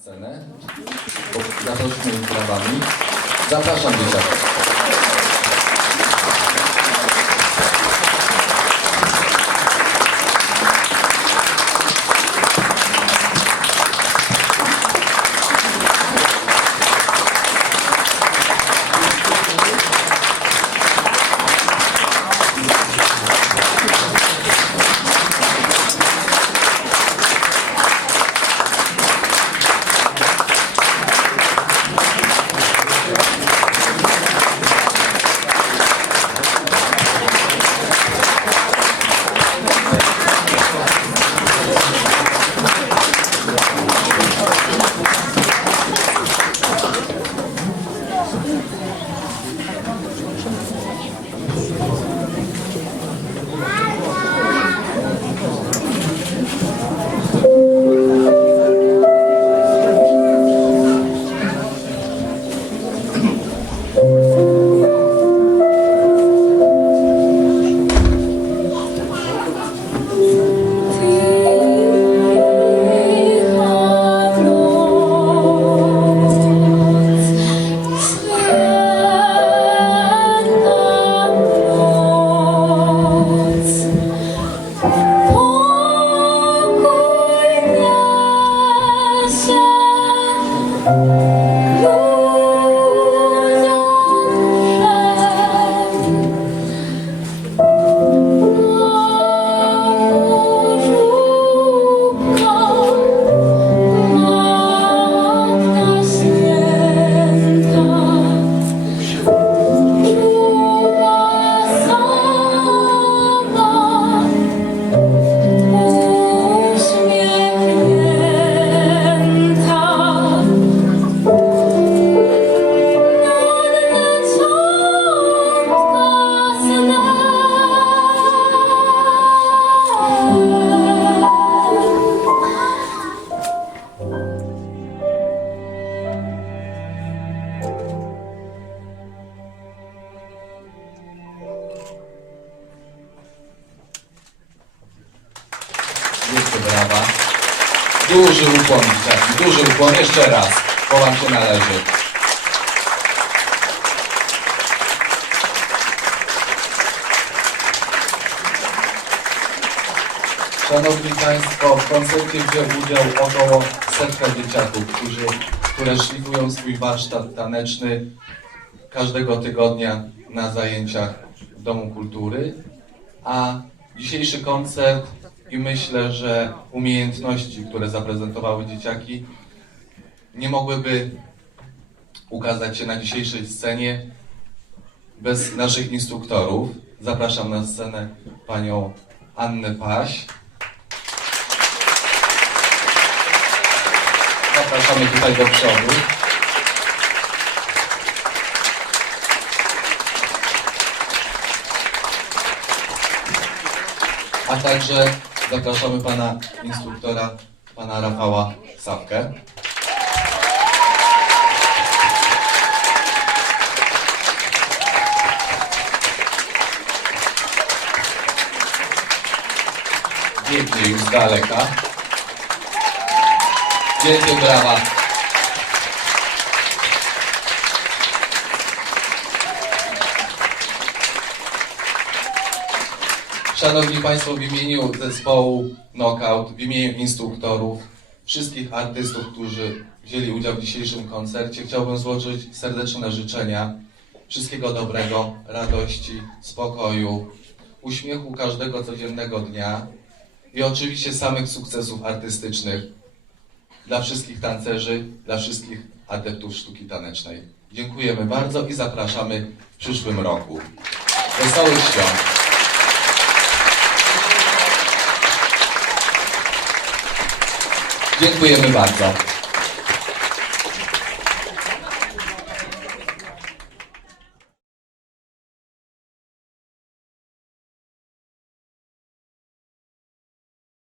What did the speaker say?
scenę, zaprosimy ich brawami. Zapraszam dzieciaki. Brawa. Duży ukłon, dzieciaki, duży ukłon. Jeszcze raz, bo wam się należy. Szanowni Państwo, w koncercie wziął udział około setka dzieciaków, którzy, które szlifują swój warsztat taneczny każdego tygodnia na zajęciach Domu Kultury. A dzisiejszy koncert i myślę, że umiejętności, które zaprezentowały dzieciaki, nie mogłyby ukazać się na dzisiejszej scenie bez naszych instruktorów. Zapraszam na scenę panią Annę Paś. Zapraszamy tutaj do przodu. A także zapraszamy pana instruktora, pana Rafała Sawkę. Biegnie już z daleka. Wielkie brawa. Szanowni Państwo, w imieniu zespołu Knockout, w imieniu instruktorów, wszystkich artystów, którzy wzięli udział w dzisiejszym koncercie, chciałbym złożyć serdeczne życzenia wszystkiego dobrego, radości, spokoju, uśmiechu każdego codziennego dnia i oczywiście samych sukcesów artystycznych dla wszystkich tancerzy, dla wszystkich adeptów sztuki tanecznej. Dziękujemy bardzo i zapraszamy w przyszłym roku. Wesołych świąt! Dziękujemy bardzo.